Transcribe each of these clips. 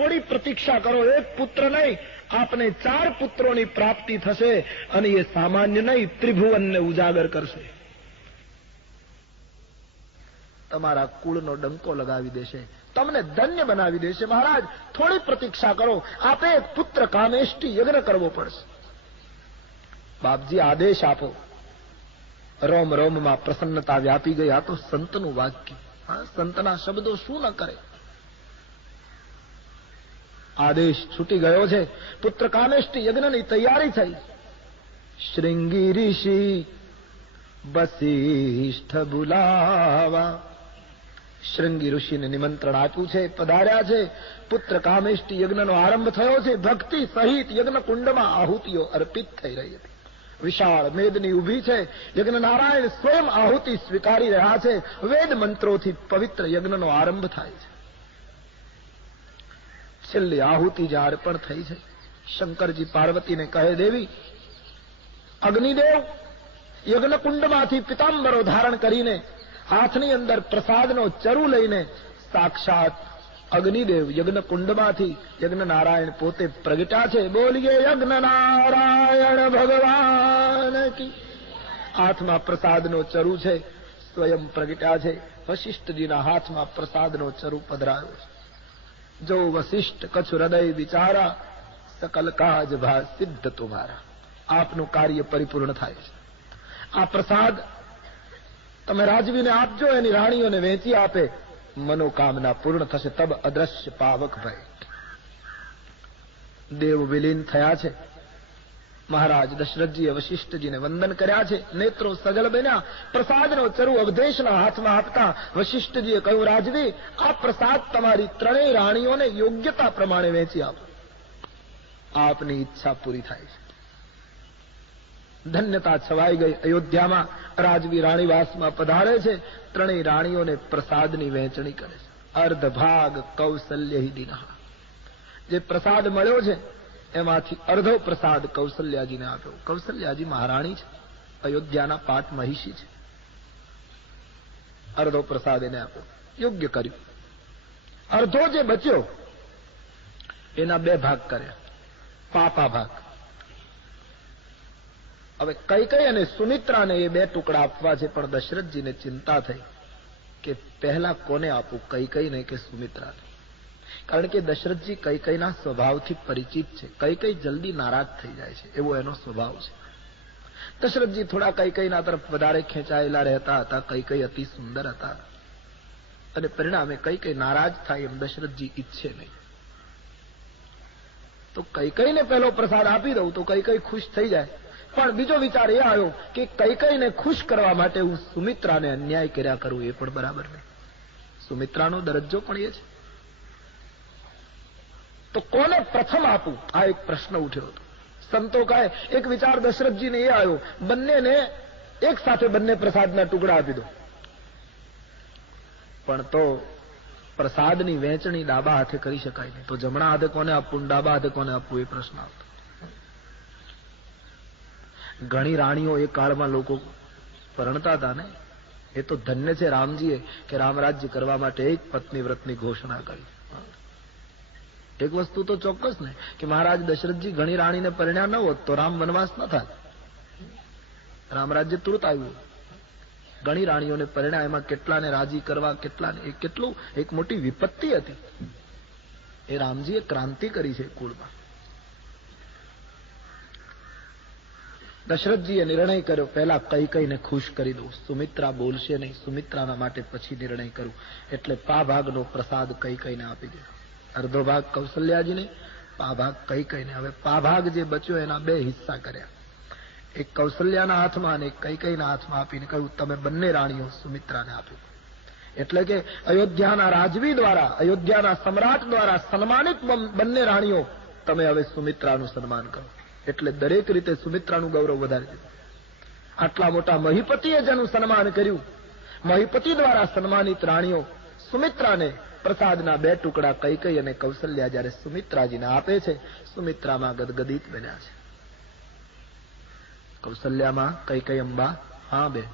થોડી પ્રતીક્ષા કરો, એક પુત્ર નહીં, આપને 4 પુત્રોની પ્રાપ્તિ થશે અને એ સામાન્ય નહીં, ત્રિભુવનને ઉજાગર કરશે. તમારા કુળનો ડંકો લગાવી દેશે, તમને ધન્ય બનાવી દેશે. મહારાજ થોડી પ્રતીક્ષા કરો, આપે એક પુત્ર કામેષ્ટી યજ્ઞ કરવો પડશે. બાપજી આદેશ આપો. રોમ રોમમાં પ્રસન્નતા વ્યાપી ગઈ. આ તો સંતનું વાક્ય, સંતના શબ્દો શું ન કરે. આદેશ છૂટી ગયો છે. પુત્ર કામેષ્ટી યજ્ઞની તૈયારી થઈ. શૃંગી ઋષિ વસિષ્ઠ બોલાવા. શૃંગી ઋષિને નિમંત્રણ આપ્યું છે, પધાર્યા છે. પુત્ર કામેષ્ટી યજ્ઞનો આરંભ થયો છે. ભક્તિ સહિત યજ્ઞ કુંડમાં આહુતિઓ અર્પિત થઈ રહી હતી. વિશાળ મેદની ઉભી છે. યજ્ઞ નારાયણ સ્વયં આહુતિ સ્વીકારી રહ્યા છે. વેદ મંત્રોથી પવિત્ર યજ્ઞનો આરંભ થાય છે. છેલ્લી આહુતિ જ્યાં અર્પણ થઈ છે, શંકરજી પાર્વતીને કહે, દેવી, અગ્નિદેવ યજ્ઞ કુંડમાંથી પિતાંબરો ધારણ કરીને હાથની અંદર પ્રસાદનો ચરુ લઈને સાક્ષાત અગ્નિદેવ યજ્ઞ કુંડમાંથી યજ્ઞ નારાયણ પોતે પ્રગટ્યા છે. બોલીએ યજ્ઞ નારાયણ ભગવાન કી. હાથમાં પ્રસાદનો ચરુ છે, સ્વયં પ્રગટ્યા છે. વશિષ્ઠજીના હાથમાં પ્રસાદનો ચરુ પધરાયો છે. જો વશિષ્ઠ કછ હૃદય વિચારા, સકલ કાજ ભા સિદ્ધ તુમારા. આપનું કાર્ય પરિપૂર્ણ થાય છે. આ પ્રસાદ તમે રાજવીને આપજો, એની રાણીઓને વહેંચી આપે, મનોકામના પૂર્ણ થશે. તબ અદ્રશ્ય પાવક ભય. દેવ વિલીન થયા છે. મહારાજ દશરથજીએ વશિષ્ઠજીને વંદન કર્યા છે. નેત્રો સજળ બન્યા. પ્રસાદનો ચરુ અવધેશના હાથમાં આપતા વશિષ્ઠજીએ કહ્યું, રાજવી, આ પ્રસાદ તમારી 3 રાણીઓને યોગ્યતા પ્રમાણે વહેંચી આપો. આપની ઈચ્છા પૂરી થાય છે. ધન્યતા છવાઈ ગઈ. અયોધ્યામાં રાજવી રાણીવાસમાં પધારે છે. 3 રાણીઓને પ્રસાદની વહેંચણી કરે છે. અર્ધ ભાગ કૌશલ્ય દિનઃ. જે પ્રસાદ મળ્યો છે એમાંથી અર્ધો પ્રસાદ કૌશલ્યાજીને આપ્યો. કૌશલ્યાજી મહારાણી છે, અયોધ્યાના પાટ મહિષી છે. અર્ધો પ્રસાદ એને આપ્યો. યોગ્ય કર્યું. અર્ધો જે બચ્યો એના 2 ભાગ કર્યા, પાપા ભાગ. હવે કૈકેયી અને સુમિત્રાને એ 2 ટુકડા આપવા છે, પણ દશરથજીને ચિંતા થઈ કે પહેલા કોને આપું, કૈકેયીને કે સુમિત્રાને. કારણ કે દશરથજી કૈકેયીના સ્વભાવથી પરિચિત છે. કૈકેયી જલ્દી નારાજ થઈ જાય છે, એવો એનો સ્વભાવ છે. દશરથજી થોડા કૈકેયીના તરફ વધારે ખેંચાયેલા રહેતા હતા. કૈકેયી અતિ સુંદર હતા અને પરિણામે કૈકેયી નારાજ થાય એમ દશરથજી ઈચ્છે નહીં. તો કૈકેયીને પહેલો પ્રસાદ આપી દઉં તો કૈકેયી ખુશ થઈ જાય. પણ બીજો વિચાર એ આવ્યો કે કૈકેયીને ખુશ કરવા માટે હું સુમિત્રાને અન્યાય કર્યા કરું, એ પણ બરાબર નહીં. સુમિત્રાનો દરજ્જો પણ એ છે. તો કોને પ્રથમ આપું, આ એક પ્રશ્ન ઉઠ્યો હતો. સંતો કહે, એક વિચાર દશરથજીને એ આવ્યો, બંનેને એક સાથે બંને પ્રસાદના ટુકડા આપી દો. પણ તો પ્રસાદની વહેંચણી ડાબા હાથે કરી શકાય નહીં. તો જમણા હાથે કોને આપવું, ડાબા હાથે કોને આપવું, એ પ્રશ્ન આવતો. ઘણી રાણીઓ એ કાળમાં લોકો પરણતા હતા ને. એ તો ધન્ય છે રામજીએ કે રામરાજ્ય કરવા માટે એક પત્ની વ્રતની ઘોષણા કરી. એક વસ્તુ તો ચોક્કસ ને કે મહારાજ દશરથજી ઘણી રાણીને પરિણ્યા ન હોત તો રામ વનવાસ ન થાત. રામરાજ્ય તુરત આવ્યું. ઘણી રાણીઓને પરિણ્યા, એમાં કેટલાને રાજી કરવા, કેટલાને, એ કેટલું એક મોટી વિપત્તિ હતી. એ રામજીએ ક્રાંતિ કરી છે કુળમાં. દશરથજીએ નિર્ણય કર્યો, પહેલા કૈકેયીને ખુશ કરી દઉં, સુમિત્રા બોલશે નહીં, સુમિત્રાના માટે પછી નિર્ણય કરું. એટલે પા ભાગનો પ્રસાદ કૈકેયીને આપી દીધો. અર્ધો ભાગ કૌશલ્યાજીને, પા ભાગ કૈકેયીને. હવે પા ભાગ જે બચ્યો એના 2 હિસ્સા કર્યા. એક કૌશલ્યાના હાથમાં અને એક કૈકેયીના હાથમાં આપીને કહ્યું, તમે બંને રાણીઓ સુમિત્રાને આપ્યું. એટલે કે અયોધ્યાના રાજવી દ્વારા, અયોધ્યાના સમ્રાટ દ્વારા સન્માનિત બંને રાણીઓ, તમે હવે સુમિત્રાનું સન્માન કરો. એટલે દરેક રીતે સુમિત્રાનું ગૌરવ વધારી દીધું. આટલા મોટા મહિપતિએ જેનું સન્માન કર્યું, મહિપતિ દ્વારા સન્માનિત રાણીઓ સુમિત્રાને પ્રસાદના 2 ટુકડા કૈકેયી અને કૌશલ્યા જ્યારે સુમિત્રાજીને આપે છે, સુમિત્રામાં ગદગદિત બન્યા છે. કૌશલ્યામાં કૈકેયી અંબા, હા બેન,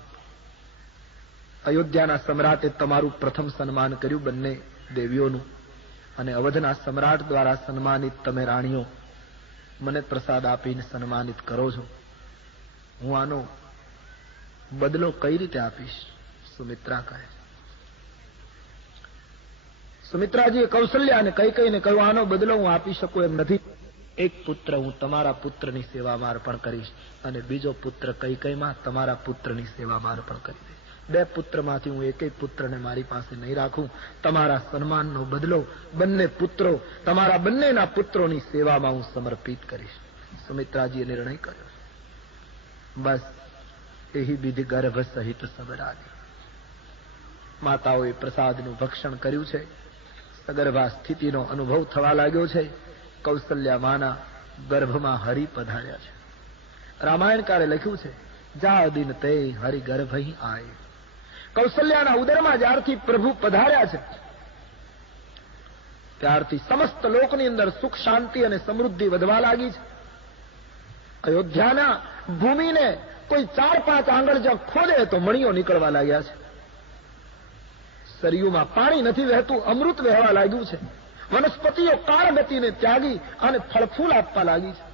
અયોધ્યાના સમ્રાટે તમારું પ્રથમ સન્માન કર્યું બંને દેવીઓનું. અને અવધના સમ્રાટ દ્વારા સન્માનિત તમે રાણીઓ મને પ્રસાદ આપીને સન્માનિત કરો છો, હું આનો બદલો કઈ રીતે આપીશ? સુમિત્રા કહે. સુમિત્રાજીએ કૌશલ્યાને કૈકેયીને કહ્યું, આનો બદલો હું આપી શકું એમ નથી. એક પુત્ર હું તમારા પુત્રની સેવામાં અર્પણ કરીશ અને બીજો પુત્ર કૈકેયીમાં તમારા પુત્રની સેવામાં અર્પણ કરી દઈશ. 2 પુત્રમાંથી હું એકેય પુત્રને મારી પાસે નહીં રાખું. તમારા સન્માનનો બદલો બંને પુત્રો, તમારા બંનેના પુત્રોની સેવામાં હું સમર્પિત કરીશ. સુમિત્રાજીએ નિર્ણય કર્યો. બસ એહી વિધિ ગર્ભ સહિત સબરાની. માતાઓએ પ્રસાદનું ભક્ષણ કર્યું છે. સગર્ભા સ્થિતિનો અનુભવ થવા લાગ્યો છે. કૌશલ્યા માના ગર્ભમાં હરિ પધાર્યા છે. રામાયણકારે લખ્યું છે, જા દિન તે હરિ ગર્ભ અહીં આય. કૌશલ્યાના ઉદરમાં જ્યારથી પ્રભુ પધાર્યા છે ત્યારથી સમસ્ત લોકની અંદર સુખ, શાંતિ અને સમૃદ્ધિ વધવા લાગી છે. અયોધ્યાના ભૂમિને કોઈ 4-5 આંગળ જ્યાં ખોદે તો મણીઓ નીકળવા લાગ્યા છે. સરયુમાં પાણી નથી વહેતું, અમૃત વહેવા લાગ્યું છે. વનસ્પતિઓ કાળગતિને ત્યાગી અને ફળફૂલ આપવા લાગી છે.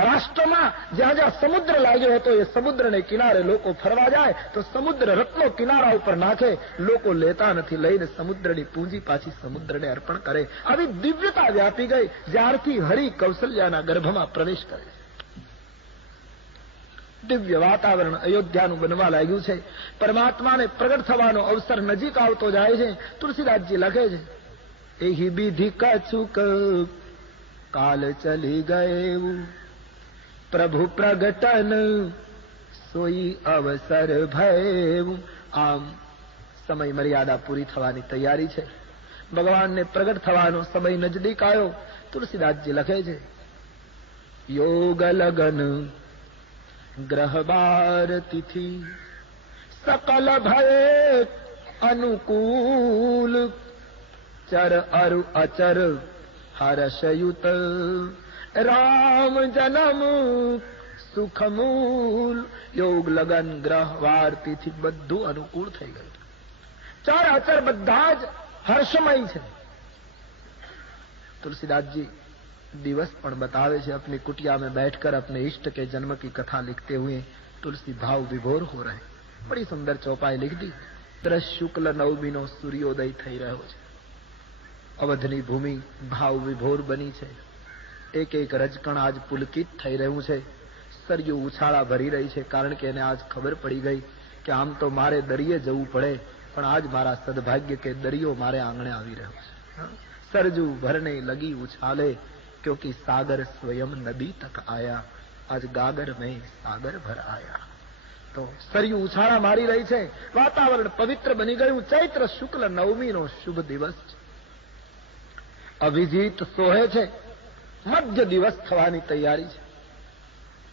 રાષ્ટ્રમાં જ્યાં જ્યાં સમુદ્ર લાગ્યો હતો એ સમુદ્રને કિનારે લોકો ફરવા જાય તો સમુદ્ર રત્નો કિનારા ઉપર નાખે. લોકો લેતા નથી, લઈને સમુદ્રની પૂંજી પાછી સમુદ્રને અર્પણ કરે. આવી દિવ્યતા વ્યાપી ગઈ જ્યારથી હરિ કૌશલ્યાના ગર્ભમાં પ્રવેશ કરે. દિવ્ય વાતાવરણ અયોધ્યાનું બનવા લાગ્યું છે. પરમાત્માને પ્રગટ થવાનો અવસર નજીક આવતો જાય છે. તુલસીદાસજી લખે છે, એહી વિધિ કછુક કાલ ચલી ગયેવું, પ્રભુ પ્રગટન સોઈ અવસર ભયેવું. આમ સમય મર્યાદા પૂરી થવાની તૈયારી છે. ભગવાનને પ્રગટ થવાનો સમય નજદીક આવ્યો. તુલસીદાસજી લખે છે, યોગ લગન ગ્રહ બાર તિથિ સકલ ભય અનુકૂલ, ચર અરુ અચર હર્ષયુત રામ જન્મ સુખમૂલ. યોગ લગન ગ્રહ વાર તિથિ બધું અનુકૂળ થઈ ગયું. ચર અચર બધા જ હર્ષમય છે. तुलसीदास जी दिवस पण बतावे छे, अपनी कुटिया में बैठकर अपने इष्ट के जन्म की कथा लिखते हुए तुलसी भाव विभोर हो रहे. बड़ी सुंदर चौपाई लिख दी. तरस शुक्ल नवमी नो सूर्योदय थई रह्यो छे. अवधनी भूमि भाव विभोर बनी छे. एक एक रजकण आज पुलकित थई रह्યું છે. સરયુ ઉછાળા ભરી રહી છે, કારણ કે એને આજ ખબર પડી ગઈ કે આમ તો મારે દરિયે જવું પડે, પણ આજ મારા સદભાગ્ય કે દરિયો મારે આંગણે આવી રહ્યો છે. सरजू भरने लगी उछाले, क्योंकि सागर स्वयं नदी तक आया. आज गागर में सागर भर आया. तो सरयू उछाळा मारी रही છે. વાતાવરણ પવિત્ર બની ગયું. ચૈત્ર શુક્લ નવમી નો શુભ દિવસ છે. અભિજીત સોહે છે. મધ્ય દિવસ થવાની તૈયારી છે.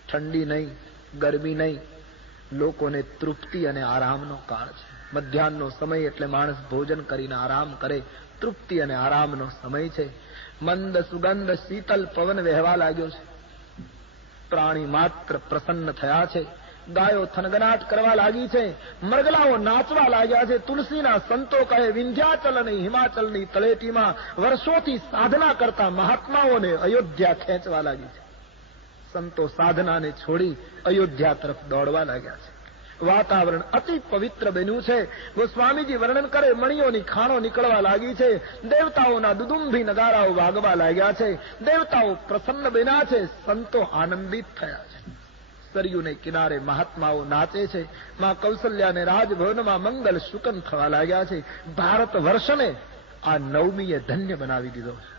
ઠંડી નહીં, ગરમી નહીં, લોકોને તૃપ્તિ અને આરામનો કાળ છે. મધ્યાહનનો સમય એટલે માણસ ભોજન કરીને આરામ કરે. તૃપ્તિ અને આરામનો સમય છે. મંદ સુગંધ શીતલ પવન વહેવા લાગ્યો છે. પ્રાણી માત્ર પ્રસન્ન થયા છે. ગાયો થનગનાટ કરવા લાગી છે. મરગલાઓ નાચવા લાગ્યા છે. તુલસીના સંતો કહે, વિંધ્યાચલ અને હિમાચલની તળેટીમાં વર્ષોથી સાધના કરતા મહાત્માઓને અયોધ્યા ખેંચવા લાગી છે. સંતો સાધનાને છોડી અયોધ્યા તરફ દોડવા લાગ્યા છે. વાતાવરણ અતિ પવિત્ર બન્યું છે. ગોસ્વામીજી વર્ણન કરે, મણીઓની ખાણો નીકળવા લાગી છે. દેવતાઓના દુદુંભી નગારાઓ વાગવા લાગ્યા છે. દેવતાઓ પ્રસન્ન બન્યા છે. સંતો આનંદિત થયા છે. સરયુને કિનારે મહાત્માઓ નાચે છે. માં કૌશલ્યાને રાજભવનમાં મંગલ શુકન થવા લાગ્યા છે. ભારત વર્ષને આ નવમીએ ધન્ય બનાવી દીધો છે.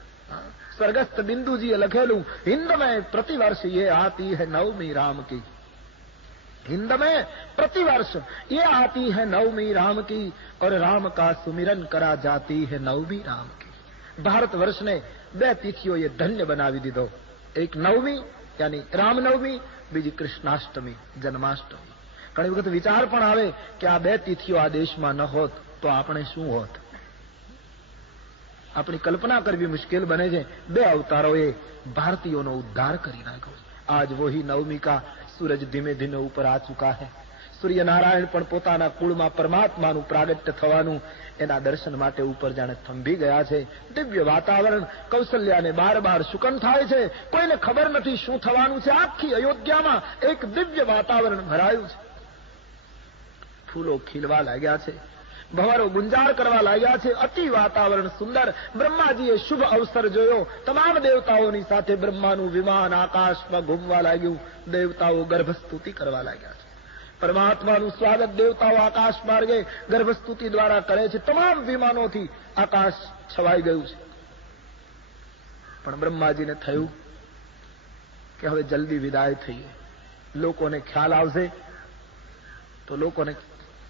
સ્વર્ગસ્થ બિંદુજીએ લખેલું, હિન્દ મેં प्रतिवर्ष ये आती है नवमी राम की. हिंद में प्रतिवर्ष ये आती है नवमी राम की और राम का सुमिरन करा जाती है नवमी राम की. भारत वर्ष ने બે તિથિઓએ ધન્ય બનાવી દીધો. એક નવમી યાની રામનવમી, બીજી કૃષ્ણાષ્ટમી જન્માષ્ટમી. ઘણી વખત વિચાર પણ આવે કે આ બે તિથિઓ આ દેશમાં ન હોત તો આપણે શું હોત. આપણી કલ્પના કરવી મુશ્કેલ બને છે. બે અવતારોએ ભારતીયોનો ઉદ્ધાર કરી નાખ્યો. आज वही नवमी का सूरज धीमे धीमे ऊपर आ चुका है. સૂર્યનારાયણ પણ પોતાના કુળમાં પરમાત્માનું પ્રાગટ્ય થવાનું એના દર્શન માટે ઉપર જાણે થંભી ગયા છે. દિવ્ય વાતાવરણ. કૌશલ્યાને બાર બાર શુકન થાય છે. કોઈને ખબર નથી શું થવાનું છે. આખી અયોધ્યામાં એક દિવ્ય વાતાવરણ ભરાયું છે. ફૂલો ખીલવા લાગ્યા છે, ભંવરો ગુંજાર કરવા લાગ્યા છે. અતિ વાતાવરણ સુંદર. બ્રહ્માજીએ શુભ અવસર જોયો. તમામ દેવતાઓની સાથે બ્રહ્માનું વિમાન આકાશમાં ઘૂમવા લાગ્યું. દેવતાઓ ગર્ભસ્તુતિ કરવા લાગ્યા છે. પરમાત્માનું સ્વાગત દેવતાઓ આકાશ માર્ગે ગર્ભસ્તુતિ દ્વારા કરે છે. તમામ વિમાનોથી આકાશ છવાઈ ગયું છે. પણ બ્રહ્માજીને થયું કે હવે જલ્દી વિદાય થઈએ. લોકોને ખ્યાલ આવશે તો લોકોને,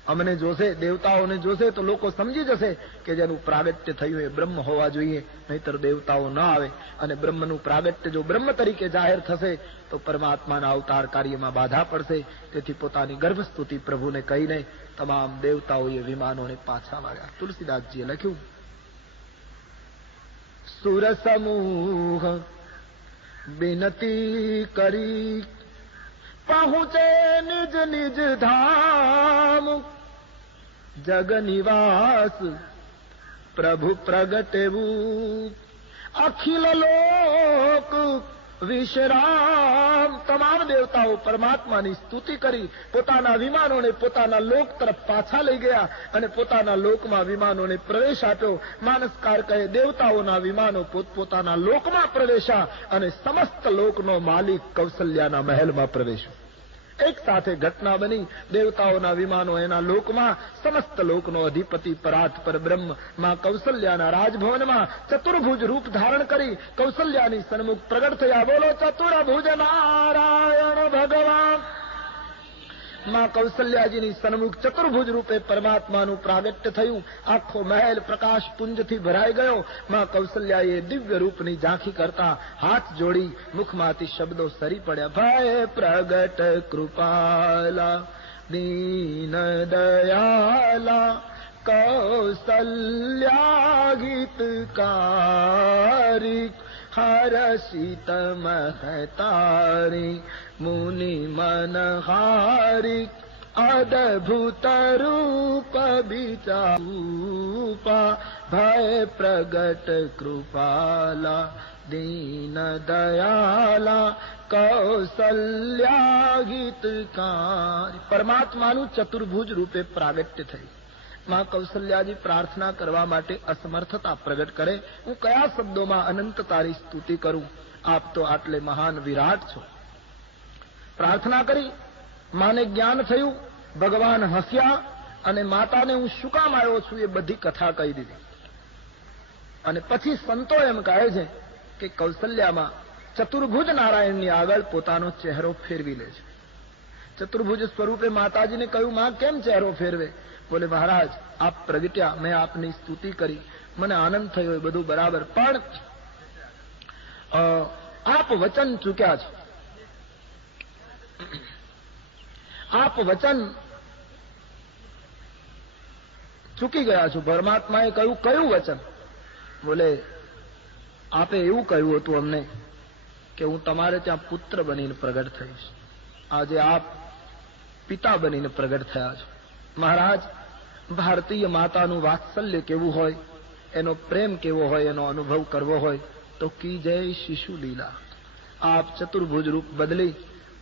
અમને જોશે, દેવતાઓને જોશે તો લોકો સમજી જશે કે જેનું પ્રાગટ્ય થયું એ બ્રહ્મ હોવા જોઈએ, નહીતર દેવતાઓ ન આવે. અને બ્રહ્મનું પ્રાગટ્ય જો બ્રહ્મ તરીકે જાહેર થશે તો પરમાત્માના અવતાર કાર્યમાં બાધા પડશે. તેથી પોતાની ગર્ભસ્તુતિ પ્રભુને કહીને તમામ દેવતાઓએ વિમાનોને પાછા વાળ્યા. તુલસીદાસજીએ લખ્યું, સુર સમૂહ વિનતી કરી પહોંચે નિજ નિજ ધામ, જગ નિવાસ પ્રભુ પ્રગટેવું અખિલ લોક વિશ્રામ. તમામ દેવતાઓ પરમાત્માની સ્તુતિ કરી પોતાના વિમાનોને પોતાના લોક તરફ પાછા લઈ ગયા અને પોતાના લોકમાં વિમાનોને પ્રવેશ આપ્યો. માનસકાર કહે, દેવતાઓના વિમાનો પોતપોતાના લોકમાં પ્રવેશ્યા અને સમસ્ત લોકનો માલિક કૌશલ્યાના મહેલમાં પ્રવેશ્યો. એક સાથે ઘટના બની. દેવતાઓના વિમાનો એના લોકમાં, સમસ્ત લોકનો અધિપતિ પરાત પર બ્રહ્મ માં કૌશલ્યાના રાજભવનમાં ચતુર્ભુજ રૂપ ધારણ કરી કૌશલ્યાની સન્મુખ પ્રગટ થયા. બોલો ચતુર્ભુજ નારાયણ ભગવાન. માં કૌશલ્યાજીની સન્મુખ ચતુર્ભુજ રૂપે પરમાત્માનું પ્રાગટ્ય થયું. આખો મહેલ પ્રકાશ પુંજથી ભરાઈ ગયો. માં કૌશલ્યાએ દિવ્ય રૂપની ઝાંખી કરતા હાથ જોડી મુખમાંથી શબ્દો સરી પડ્યા. ભય પ્રગટ કૃપાલા દીન દયાલા કૌશલ્યા ગીતકારી હરસિત મહતારી મુનિ મનહારી અદભુત રૂપ બિચારૂપા. ભય પ્રગટ કૃપાલા દીન દયાલા કૌશલ્યા ગીતકારી. પરમાત્માનું ચતુર્ભુજ રૂપે પ્રાગટ્ય થયું. માં કૌશલ્યાજી પ્રાર્થના કરવા માટે અસમર્થતા પ્રગટ કરે. હું કયા શબ્દોમાં અનંત તારી સ્તુતિ કરું? આપ તો આટલે મહાન વિરાટ છો. પ્રાર્થના કરી. માને જ્ઞાન થયું. ભગવાન હસ્યા અને માતાને હું શું કામ આવ્યો છું એ બધી કથા કહી દીધી. અને પછી સંતો એમ કહે છે કે કૌશલ્યામાં ચતુર્ભુજ નારાયણની આગળ પોતાનો ચહેરો ફેરવી લે છે. ચતુર્ભુજ સ્વરૂપે માતાજીને કહ્યું, માં કેમ ચહેરો ફેરવે? બોલે, મહારાજ આપ પ્રગટ્યા, મેં આપની સ્તુતિ કરી, મને આનંદ થયો, એ બધું બરાબર, પણ આપ વચન ચૂક્યા છો. આપ વચન ચૂકી ગયા છો. પરમાત્માએ કહ્યું, કયું વચન? બોલે, આપે એવું કહ્યું હતું અમને કે હું તમારે ત્યાં પુત્ર બનીને પ્રગટ થઈશ. આજે આપ પિતા બનીને પ્રગટ થયા છો. મહારાજ, ભારતીય માતાનું વાત્સલ્ય કેવું હોય, એનો પ્રેમ કેવો હોય, એનો અનુભવ કરવો હોય તો કી જય શિશુ લીલા. આપ ચતુર્ભુજ રૂપ બદલી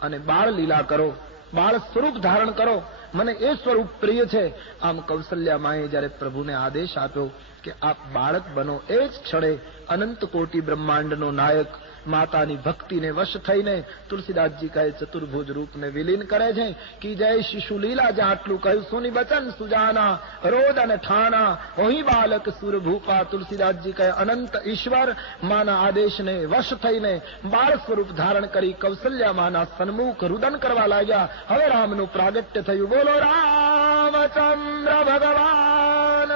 અને બાળ લીલા કરો, બાળ સ્વરૂપ ધારણ કરો. મને એ સ્વરૂપ પ્રિય છે. આમ કૌશલ્યા માએ જયારે પ્રભુને આદેશ આપ્યો કે આપ બાળક બનો, એ જ ક્ષણે અનંત કોટી બ્રહ્માંડનો નાયક માતાની ભક્તિને વશ થઈને તુલસીદાસજી કહે ચતુર્ભુજ રૂપને વિલીન કરે છે. કી જય શિશુ લીલા. જ્યાં આટલું કહ્યું, સુની બચન સુજાના રોદ અને ઠાના હોઈ બાલક સુરભૂપા. તુલસીદાસજી કહે અનંત ઈશ્વર માના આદેશને વશ થઈને બાળ સ્વરૂપ ધારણ કરી કૌશલ્યા માના સન્મુખ રુદન કરવા લાગ્યા. હવે રામનું પ્રાગટ્ય થયું. બોલો રામચંદ્ર ભગવાન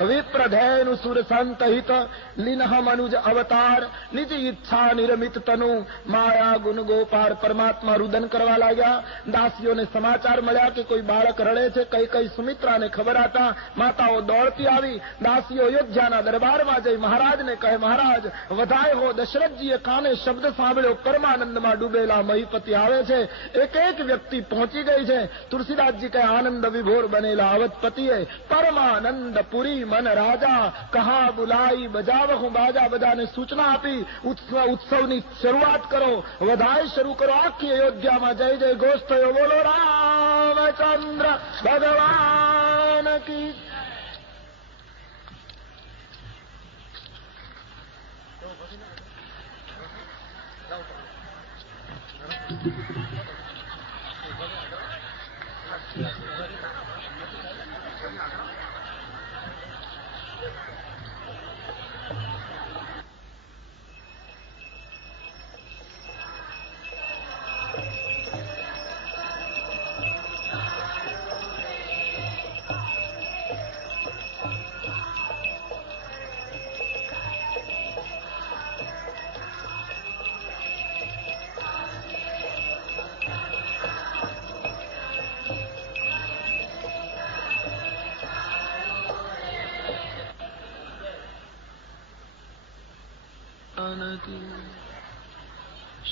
વિપ્રધેનુ સુર સંતહિત લીનહ મનુજ અવતાર નિજ ઈચ્છા નિરમિત તનુ માયા ગુણ ગોપાળ. પરમાત્મા રુદન કરવા લાગ્યા. દાસીઓને સમાચાર મળ્યા કે કોઈ બાળક રડે છે. કઈ કઈ સુમિત્રાને ખબર હતા. માતાઓ દોડતી આવી. દાસીઓ અયોધ્યાના દરબારમાં જઈ મહારાજને કહે, મહારાજ વધાય હો. દશરથજીએ કાને શબ્દ સાંભળ્યો, પરમાનંદમાં ડૂબેલા મહીપતિ આવે છે. એક એક વ્યક્તિ પહોંચી ગઈ છે. તુલસીદાસજી કહે, આનંદ વિભોર બનેલા અવધપતિએ પરમાનંદ પુરી મન રાજા કહા બુલાઈ બજાવહું બાજા. બધાને સૂચના આપી, ઉત્સવની શરૂઆત કરો, વધાય શરૂ કરો. આખી અયોધ્યામાં જય જય ઘોષ થયો. બોલો રામચંદ્ર ભગવાન કી.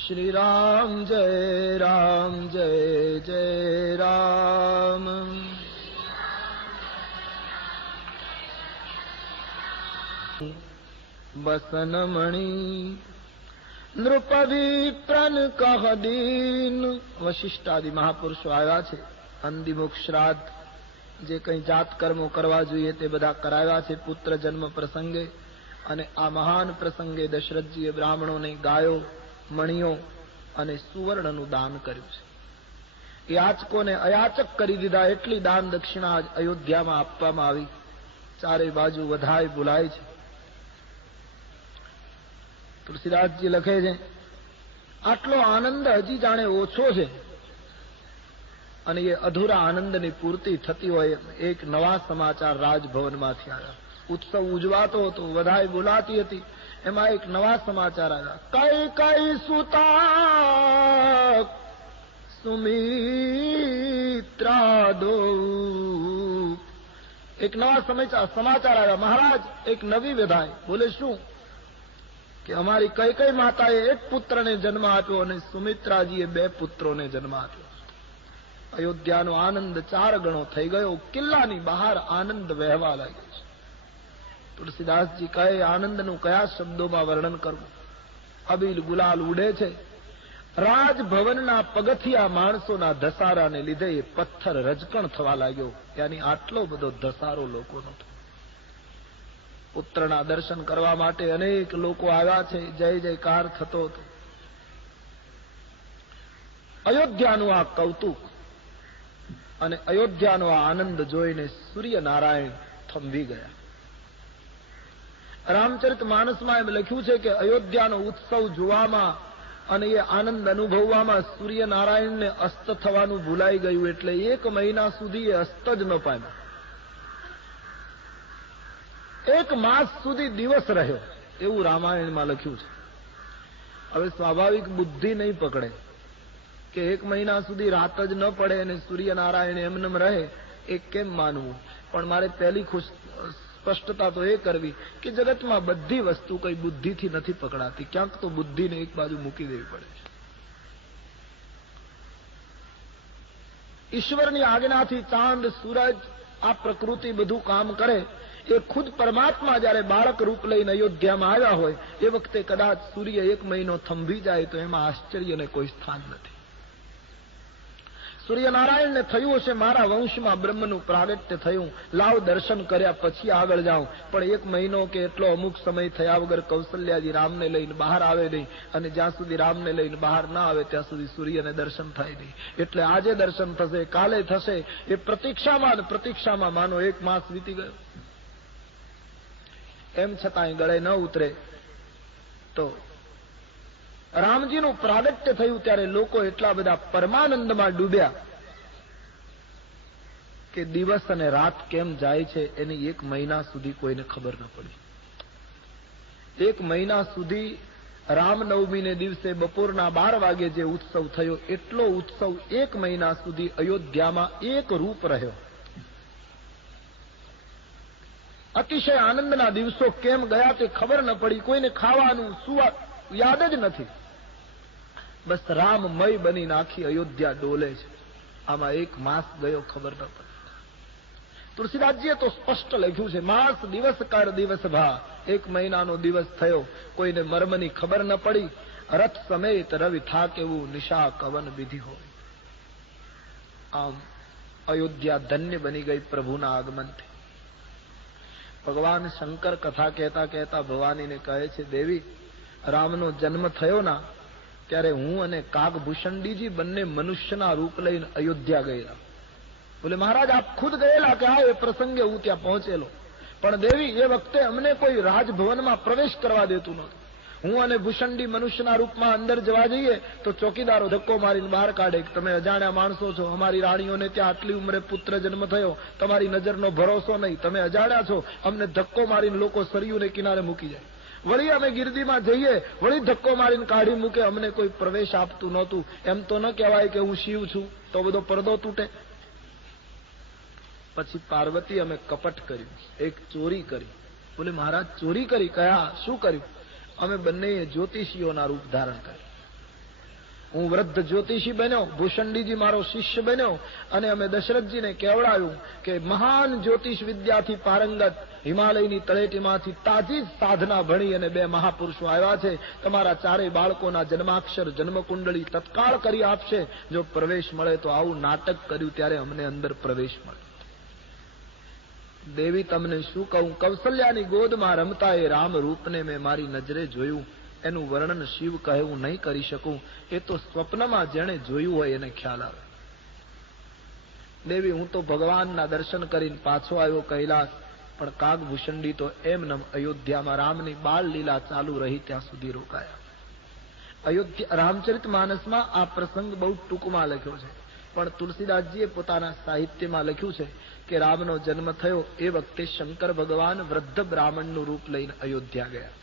શ્રી રામ જય રામ જય જય રામ. બસનમણી નૃપવિપ્રન કહ દીન. વશિષ્ઠાદિ મહાપુરુષો આવ્યા છે. અંતિમુખ શ્રાદ્ધ જે કંઈ જાત કર્મો કરવા જોઈએ તે બધા કરાવ્યા છે પુત્ર જન્મ પ્રસંગે. અને આ મહાન પ્રસંગે દશરથજીએ બ્રાહ્મણોને ગાયો, મણીઓ અને સુવર્ણનું દાન કર્યું છે. યાચકોને અયાચક કરી દીધા. એટલી દાન દક્ષિણા અયોધ્યામાં આપવામાં આવી. ચારે બાજુ વધાય બોલાય છે. તુલસીદાસજી લખે છે, આટલો આનંદ હજી જાણે ઓછો છે અને એ અધૂરા આનંદની પૂર્તિ થતી હોય. એક નવા સમાચાર રાજભવનમાંથી આવ્યા. ઉત્સવ ઉજવાતો હતો, વધાય બોલાતી હતી. એમાં એક નવા સમાચાર આવ્યા. કઈ કઈ સુતા સુમિત્રા દો. એક નવા સમાચાર આવ્યા. મહારાજ એક નવી વધાય. બોલે શું? કે અમારી કઈ કઈ માતાએ એક પુત્રને જન્મ આપ્યો અને સુમિત્રાજીએ 2 પુત્રોને જન્મ આપ્યો. અયોધ્યાનો આનંદ 4 ગણો થઈ ગયો. કિલ્લાની બહાર આનંદ વહેવા લાગ્યો છે. તુલસીદાસજી કહે, આનંદનું કયા શબ્દોમાં વર્ણન કરવું? અબીલ ગુલાલ ઉડે છે. રાજભવનના પગથિયા માણસોના ધસારાને લીધે એ પથ્થર રજકણ થવા લાગ્યો. ત્યાંની આટલો બધો ધસારો લોકોનો થયો. પુત્રના દર્શન કરવા માટે અનેક લોકો આવ્યા છે. જય જયકાર થતો હતો. અયોધ્યાનું આ કૌતુક અને અયોધ્યાનો આ આનંદ જોઈને સૂર્યનારાયણ થંભી ગયા. રામચરિત માનસમાં એમ લખ્યું છે કે અયોધ્યાનો ઉત્સવ જોવામાં અને એ આનંદ અનુભવવામાં સૂર્યનારાયણને અસ્ત થવાનું ભૂલાઈ ગયું. એટલે 1 મહિના સુધી એ અસ્ત જ ન પામ્યા. 1 માસ સુધી દિવસ રહ્યો એવું રામાયણમાં લખ્યું છે. હવે સ્વાભાવિક બુદ્ધિ નહીં પકડે કે 1 મહિના સુધી રાત જ ન પડે અને સૂર્યનારાયણ એમનેમ રહે. એ કેમ માનવું? પણ મારે પહેલી સ્પષ્ટતા તો એ કરવી કે જગતમાં બધી વસ્તુ કઈ બુદ્ધિથી નથી પકડાતી. ક્યાંક તો બુદ્ધિને એક બાજુ મૂકી દેવી પડે છે. ઈશ્વરની આજ્ઞાથી ચાંદ, સૂરજ, આ પ્રકૃતિ બધું કામ કરે. એ ખુદ પરમાત્મા જયારે બાળક રૂપ લઈને અયોધ્યામાં આવ્યા હોય એ વખતે કદાચ સૂર્ય 1 મહિનો થંભી જાય તો એમાં આશ્ચર્યને કોઈ સ્થાન નથી. સૂર્યનારાયણને થયું હશે મારા વંશમાં બ્રહ્મનું પ્રાગટ્ય થયું, લાવ દર્શન કર્યા પછી આગળ જાઉં. પણ 1 મહિનો કે એટલો અમુક સમય થયા વગર કૌશલ્યાજી રામને લઈને બહાર આવે નહીં અને જ્યાં સુધી રામને લઈને બહાર ના આવે ત્યાં સુધી સૂર્યને દર્શન થાય નહીં. એટલે આજે દર્શન થશે, કાલે થશે. એ પ્રતીક્ષામાં માનો 1 માસ વીતી ગયો. એમ છતાં ગળે ન ઉતરે તો રામજીનું પ્રાગટ્ય થયું ત્યારે લોકો એટલા બધા પરમાનંદમાં ડૂબ્યા કે દિવસ અને રાત કેમ જાય છે એની 1 મહિના સુધી કોઈને ખબર ન પડી. 1 મહિના સુધી રામનવમીને દિવસે બપોરના 12 વાગે જે ઉત્સવ થયો એટલો ઉત્સવ 1 મહિના સુધી અયોધ્યામાં એક રૂપ રહ્યો. અતિશય આનંદના દિવસો કેમ ગયા તે ખબર ન પડી. કોઈને ખાવાનું સુવા યાદ જ નથી. બસ રામમય બની આખી અયોધ્યા ડોલે છે. આમાં 1 માસ ગયો ખબર ન પડી. તુલસીદાસજીએ તો સ્પષ્ટ લખ્યું છે, માસ દિવસ કર દિવસ ભા. 1 મહિનાનો દિવસ થયો, કોઈને મર્મની ખબર ન પડી. રથ સમેત રવિ થાકેવું નિશા કવન વિધિ હોય. આમ અયોધ્યા ધન્ય બની ગઈ પ્રભુના આગમનથી. ભગવાન શંકર કથા કહેતા કહેતા ભવાનીને કહે છે, દેવી, રામનો જન્મ થયો ના ત્યારે હું અને કાગભૂષણજીજી બંને મનુષ્યના રૂપ લઈને અયોધ્યા ગયેલા. બોલે મહારાજ આપ ખુદ ગયેલા કે? હા, એ પ્રસંગે હું ત્યાં પહોંચેલો. પણ દેવી, એ વખતે અમને કોઈ રાજભવનમાં પ્રવેશ કરવા દેતું નહોતું. હું અને ભૂષણજી મનુષ્યના રૂપમાં અંદર જવા જઈએ તો ચોકીદારો ધક્કો મારીને બહાર કાઢે. તમે અજાણ્યા માણસો છો, અમારી રાણીઓને ત્યાં આટલી ઉંમરે પુત્ર જન્મ થયો, તમારી નજરનો ભરોસો નહીં, તમે અજાણ્યા છો. અમને ધક્કો મારીને લોકો સરયુને કિનારે મૂકી જાય. વળી અમે ગિરદીમાં જઈએ, વળી ધક્કો મારીને કાઢી મૂકે. અમને કોઈ પ્રવેશ આપતું નહોતું. એમ તો ન કહેવાય કે હું શિવ છું, તો બધો પડદો તૂટે. પછી પાર્વતી અમે કપટ કર્યું, એક ચોરી કરી. બોલે મહારાજ ચોરી કરી? કયા? શું કર્યું? અમે બંને જ્યોતિષીઓના રૂપ ધારણ કર્યું. હું વૃદ્ધ જ્યોતિષી બન્યો, ભૂષણજીજી મારો શિષ્ય બન્યો, અને અમે દશરથજીને કહેવડાવ્યું કે મહાન જ્યોતિષ વિદ્યાથી પારંગત હિમાલયની તળેટીમાંથી તાજી જ સાધના ભણી અને 2 મહાપુરુષો આવ્યા છે. તમારા 4 બાળકોના જન્માક્ષર જન્મકુંડળી તત્કાળ કરી આપશે. જો પ્રવેશ મળે તો આવું નાટક કર્યું ત્યારે અમને અંદર પ્રવેશ મળે. દેવી, તમને શું કહું? કૌશલ્યાની ગોદમાં રમતા એ રામ રૂપને મેં મારી નજરે જોયું. એનું વર્ણન શિવ કહે હું નહીં કરી શકું. એ તો સ્વપ્નમાં જેણે જોયું હોય એને ખ્યાલ આવે. દેવી, હું તો ભગવાનના દર્શન કરીને પાછો આવ્યો કૈલાસ, પણ કાગભૂષણજી તો એમનેમ અયોધ્યામાં રામની બાળ લીલા ચાલુ રહી ત્યાં સુધી રોકાયા. અયોધ્યા રામચરિતમાનસમાં આ પ્રસંગ બહુ ટૂંકમાં લખ્યો છે, પણ તુલસીદાસજીએ પોતાના સાહિત્યમાં લખ્યું છે કે રામનો જન્મ થયો એ વખતે શંકર ભગવાન વૃદ્ધ બ્રાહ્મણનું રૂપ લઈને અયોધ્યા ગયા.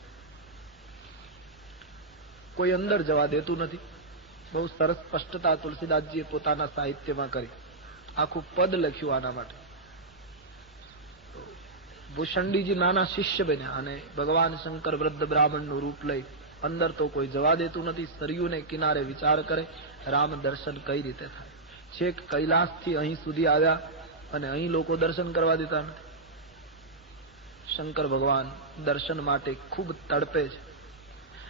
કોઈ અંદર જવા દેતું નથી. બહુ સરસ સ્પષ્ટતા તુલસીદાસજીએ પોતાના સાહિત્યમાં કરી. આખું પદ લખ્યું આના માટે. ભૂષણજીજી નાના શિષ્ય બન્યા અને ભગવાન શંકર વૃદ્ધ બ્રાહ્મણનું રૂપ લઈ અંદર તો કોઈ જવા દેતું નથી. સરયુને કિનારે વિચાર કરે રામ દર્શન કઈ રીતે થાય. છેક કૈલાસથી અહીં સુધી આવ્યા અને અહીં લોકો દર્શન કરવા દેતા નથી. શંકર ભગવાન દર્શન માટે ખૂબ તડપે છે.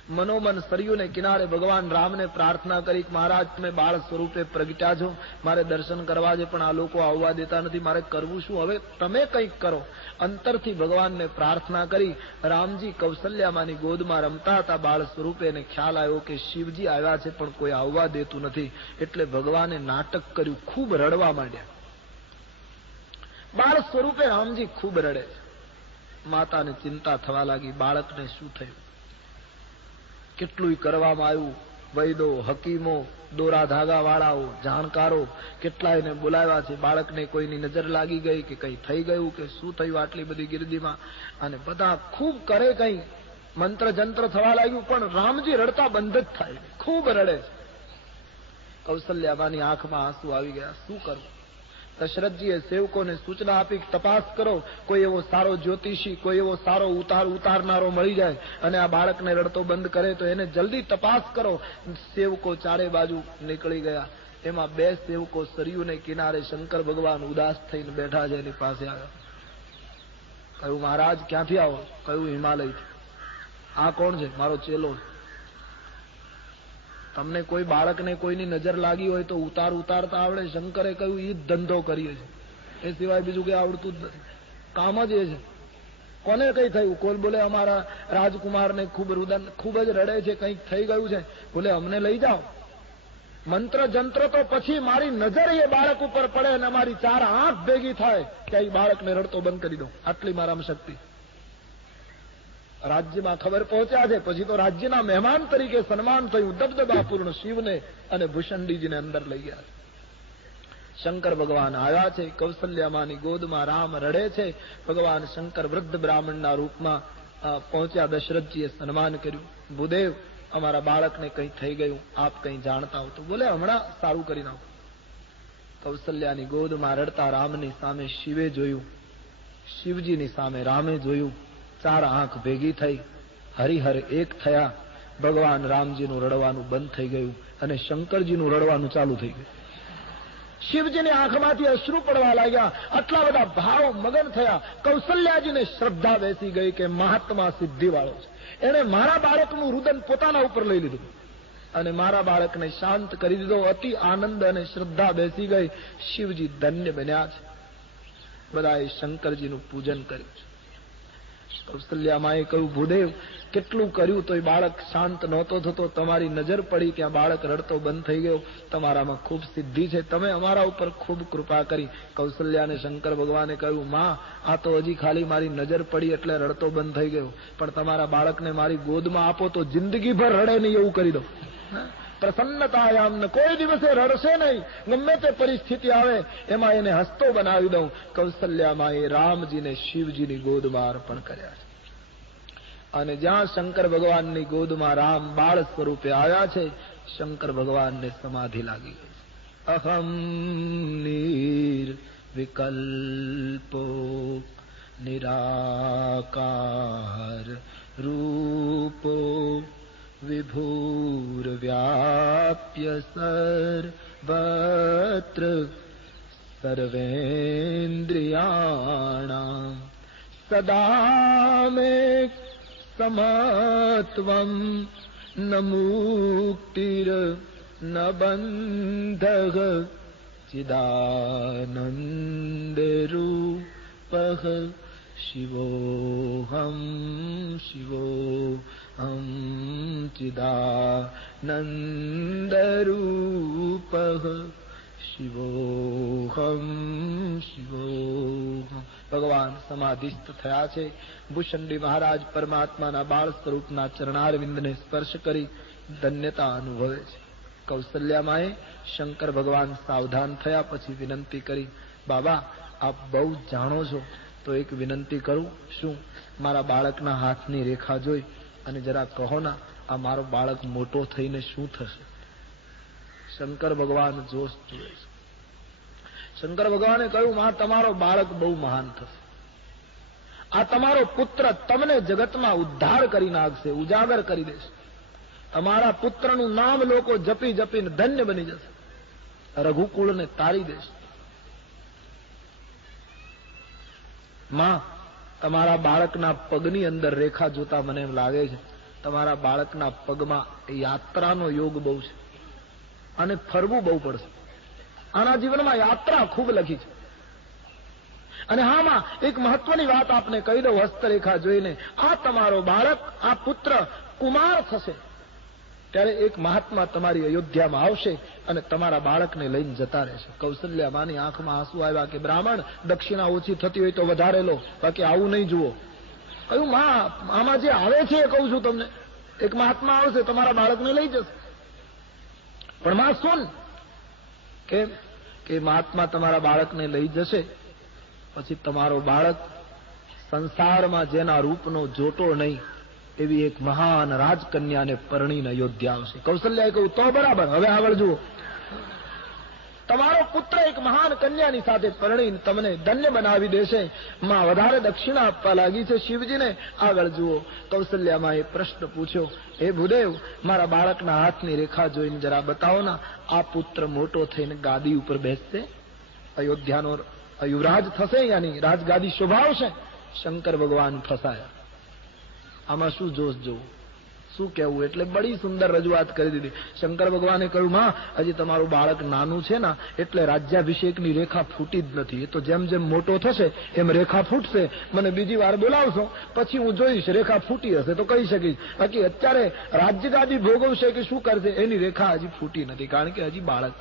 મનોમન સરયુને કિનારે ભગવાન રામને પ્રાર્થના કરી, મહારાજ તમે બાળ સ્વરૂપે પ્રગટ્યા છો, મારે દર્શન કરવા છે, પણ આ લોકો આવવા દેતા નથી, મારે કરવું શું? હવે તમે કંઈક કરો. અંતરથી ભગવાનને પ્રાર્થના કરી. રામજી કૌશલ્યામાની ગોદમાં રમતા હતા બાળ સ્વરૂપે, એને ખ્યાલ આવ્યો કે શિવજી આવ્યા છે પણ કોઈ આવવા દેતું નથી. એટલે ભગવાને નાટક કર્યું, ખૂબ રડવા માંડ્યા. બાળ સ્વરૂપે રામજી ખૂબ રડે. માતાને ચિંતા થવા લાગી, બાળકને શું થયું? કેટલું કરવામાં આવ્યું. વૈદો, હકીમો, દોરા ધાગા વાળાઓ, જાણકારો કેટલાયને બોલાવ્યા છે. બાળકને કોઈની નજર લાગી ગઈ કે કઈ થઈ ગયું કે શું થયું આટલી બધી ગિરદીમાં? અને બધા ખૂબ કરે, કઈ મંત્ર જંત્ર થવા લાગ્યું, પણ રામજી રડતા બંધ જ થાય, ખૂબ રડે. કૌશલ્યાબાની આંખમાં આંસુ આવી ગયા. શું કરવું? દશરથજીએ સેવકોને સૂચના આપી, તપાસ કરો, કોઈ એવો સારો જ્યોતિષી, કોઈ એવો સારો ઉતારનારો મળી જાય અને આ બાળકને રડતો બંધ કરે તો એને જલ્દી તપાસ કરો. સેવકો ચારે બાજુ નીકળી ગયા. એમાં 2 સેવકો સરયુને કિનારે શંકર ભગવાન ઉદાસ થઈને બેઠા છે. એની પાસે આવ્યા. કહ્યું, મહારાજ ક્યાંથી આવો? કહ્યું, હિમાલયથી. આ કોણ છે? મારો ચેલો. તમને કોઈ બાળકને કોઈની નજર લાગી હોય તો ઉતારતા આવડે? શંકરે કહ્યું, ઈ જ ધંધો કરીએ છીએ, એ સિવાય બીજું કઈ આવડતું જ નથી. કામ જ એ છે. કોને કઈ થયું? કોઈ બોલે અમારા રાજકુમારને ખૂબ જ રડે છે, કંઈક થઈ ગયું છે. બોલે અમને લઈ જાઓ. મંત્ર જંત્ર તો પછી મારી નજર એ બાળક ઉપર પડે અને અમારી 4 આંખ ભેગી થાય કે એ બાળકને રડતો બંધ કરી દો, આટલી મારામાં શક્તિ. રાજ્યમાં ખબર પહોંચ્યા છે. પછી તો રાજ્યના મહેમાન તરીકે સન્માન થયું. દબદબાપૂર્ણ શિવને અને ભૂષણજીને અંદર લઈ ગયા. શંકર ભગવાન આવ્યા છે. કૌશલ્યામાની ગોદમાં રામ રડે છે. ભગવાન શંકર વૃદ્ધ બ્રાહ્મણના રૂપમાં પહોંચ્યા. દશરથજીએ સન્માન કર્યું. ભૂદેવ, અમારા બાળકને કંઈ થઈ ગયું, આપ કંઈ જાણતા હો તો બોલે હમણાં સારું કરી નાખો. કૌશલ્યાની ગોદમાં રડતા રામની સામે શિવે જોયું, શિવજીની સામે રામે જોયું. ચાર આંખ ભેગી થઈ, હરિહર એક થયા. ભગવાન રામજીનું રડવાનું બંધ થઈ ગયું અને શંકરજીનું રડવાનું ચાલુ થઈ ગયું. શિવજીની આંખમાંથી અશ્રુ પડવા લાગ્યા. આટલા બધા ભાવ મગન થયા. કૌશલ્યાજીને શ્રદ્ધા બેસી ગઈ કે મહાત્મા સિદ્ધિ વાળો છે. એણે મારા બાળકનું રુદન પોતાના ઉપર લઈ લીધું અને મારા બાળકને શાંત કરી દીધો. અતિ આનંદ અને શ્રદ્ધા બેસી ગઈ. શિવજી ધન્ય બન્યા છે. બધાએ શંકરજીનું પૂજન કર્યું છે. કૌશલ્યામાએ કહ્યું, ભૂદેવ, કેટલું કર્યું તોય બાળક શાંત નહોતો થતો. તમારી નજર પડી ત્યાં બાળક રડતો બંધ થઈ ગયો. તમારામાં ખૂબ સિદ્ધિ છે, તમે અમારા ઉપર ખૂબ કૃપા કરી. કૌશલ્યાને શંકર ભગવાને કહ્યું, માં, આ તો હજી ખાલી મારી નજર પડી એટલે રડતો બંધ થઈ ગયો, પણ તમારા બાળકને મારી ગોદમાં આપો તો જિંદગીભર રડે નહીં એવું કરી દો. પ્રસન્નતાયામ, કોઈ દિવસે રડશે નહીં. ગમે તે પરિસ્થિતિ આવે એમાં એને હસતો બનાવી દઉં. કૌશલ્યામાં એ રામજીને શિવજીની ગોદમાં અર્પણ કર્યા છે. અને જ્યાં શંકર ભગવાનની ગોદમાં રામ બાળ સ્વરૂપે આવ્યા છે, શંકર ભગવાનને સમાધિ લાગી ગઈ. અહમ નીર વિકલ્પો નિરાકાર રૂપો વિભૂર વ્યાપ્ય સર્વત્ર સર્વેન્દ્રિયાણામ સદા મે સમત્વં ન મુક્તિર ન બંધઃ ચિદાનંદરૂપઃ શિવોહમ શિવોહમ ચિદાનંદરૂપઃ શિવોહમ શિવોહમ. ભગવાન સમાધિસ્થ થયા છે. ભૂષંડી મહારાજ પરમાત્માના બાળ સ્વરૂપના ચરણારવિંદને સ્પર્શ કરી ધન્યતા અનુભવે છે. કૌશલ્યામાએ શંકર ભગવાન સાવધાન થયા પછી વિનંતી કરી, બાબા, આપ બહુ જાણો છો તો એક વિનંતી કરું. શું? મારા બાળકના હાથની રેખા જોઈ અને જરા કહો ના, આ મારો બાળક મોટો થઈને શું થશે? શંકર ભગવાન જોશ જુએ છે. શંકર ભગવાને કહ્યું, માં, તમારો બાળક બહુ મહાન થશે. આ તમારો પુત્ર તમને જગતમાં ઉદ્ધાર કરી નાખશે, ઉજાગર કરી દેશે. તમારા પુત્રનું નામ લોકો જપી જપીને ધન્ય બની જશે, રઘુકુળને તારી દેશે. માં, તમારા બાળકના પગની અંદર રેખા જોતા મને એમ લાગે છે તમારા બાળકના પગમાં યાત્રાનો યોગ બહુ છે અને ફરવું બહુ પડશે. આના જીવનમાં યાત્રા ખૂબ લખી છે. અને હા માં, એક મહત્વની વાત આપને કહી દઉં હસ્તરેખા જોઈને, આ તમારો બાળક, આ પુત્ર કુમાર થશે ત્યારે એક મહાત્મા તમારી અયોધ્યામાં આવશે અને તમારા બાળકને લઈને જતા રહેશે. કૌશલ્યામાની આંખમાં આંસુ આવ્યા કે બ્રાહ્મણ, દક્ષિણા ઓછી થતી હોય તો વધારે લો, બાકી આવું નહીં જુઓ. કહ્યું, માં, આમાં જે આવે છે એ કહું છું તમને. એક મહાત્મા આવશે, તમારા બાળકને લઈ જશે. પણ માં સુન, કેમ કે મહાત્મા તમારા બાળકને લઈ જશે પછી તમારો બાળક સંસારમાં જેના રૂપનો જોટો નહીં એવી એક મહાન રાજકન્યાને પરણીને અયોધ્યા આવશે. કૌશલ્યાએ કહ્યું, તો બરાબર, હવે આગળ જુઓ. તમારો પુત્ર એક મહાન કન્યાની સાથે પરણીને તમને ધન્ય બનાવી દેશે. માં વધારે દક્ષિણા આપવા લાગી છે શિવજીને. આગળ જુઓ. કૌશલ્યામાં એ પ્રશ્ન પૂછ્યો, હે ભૂદેવ, મારા બાળકના હાથની રેખા જોઈને જરા બતાવો ના, આ પુત્ર મોટો થઈને ગાદી ઉપર બેસશે, અયોધ્યાનો યુવરાજ થશે, યાની રાજગાદી શોભાવશે. શંકર ભગવાન ફસાયા. આમાં શું જોશ જોવું, શું કહેવું? એટલે બડી સુંદર રજૂઆત કરી દીધી. શંકર ભગવાને કહ્યું, માં, હજી તમારું બાળક નાનું છે ને, એટલે રાજ્યાભિષેકની રેખા ફૂટી જ નથી. એ તો જેમ જેમ મોટો થશે એમ રેખા ફૂટશે. મને બીજી વાર બોલાવશો પછી હું જોઈશ, રેખા ફૂટી હશે તો કહી શકીશ. બાકી અત્યારે રાજ્યગાદી ભોગવશે કે શું કરશે એની રેખા હજી ફૂટી નથી, કારણ કે હજી બાળક.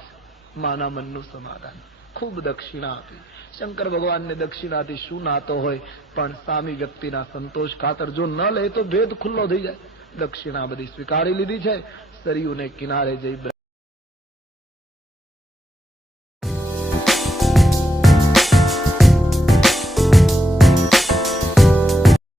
માના મનનું સમાધાન. ખૂબ દક્ષિણા આપી. શંકર ભગવાનને દક્ષિણાથી શું નાતો હોય, પણ સામી વ્યક્તિના સંતોષ ખાતર જો ન લે તો ભેદ ખુલ્લો થઈ જાય. દક્ષિણા બધી સ્વીકારી લીધી છે. સરયુને કિનારે જઈ